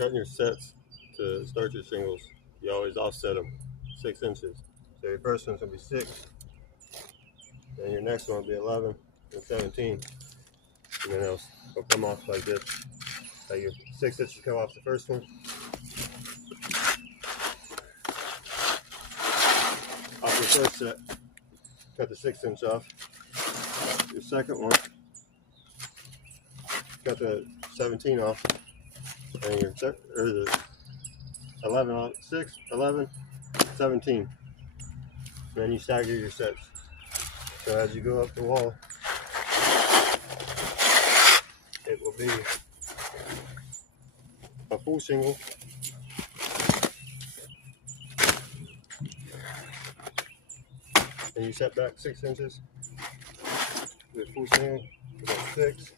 cutting your sets to start your shingles, you always offset them 6 inches. So your first one's gonna be 6, then your next one will be 11 and 17, and then it'll come off like this. Like your 6 inches come off the first one. Off your first set, cut the 6 inch off. Your second one, cut the 17 off, and your the 11 off, 6, 11, 17. And then you stagger your sets. So as you go up the wall, it will be a full shingle, and you set back 6 inches with full shingle, you got 6,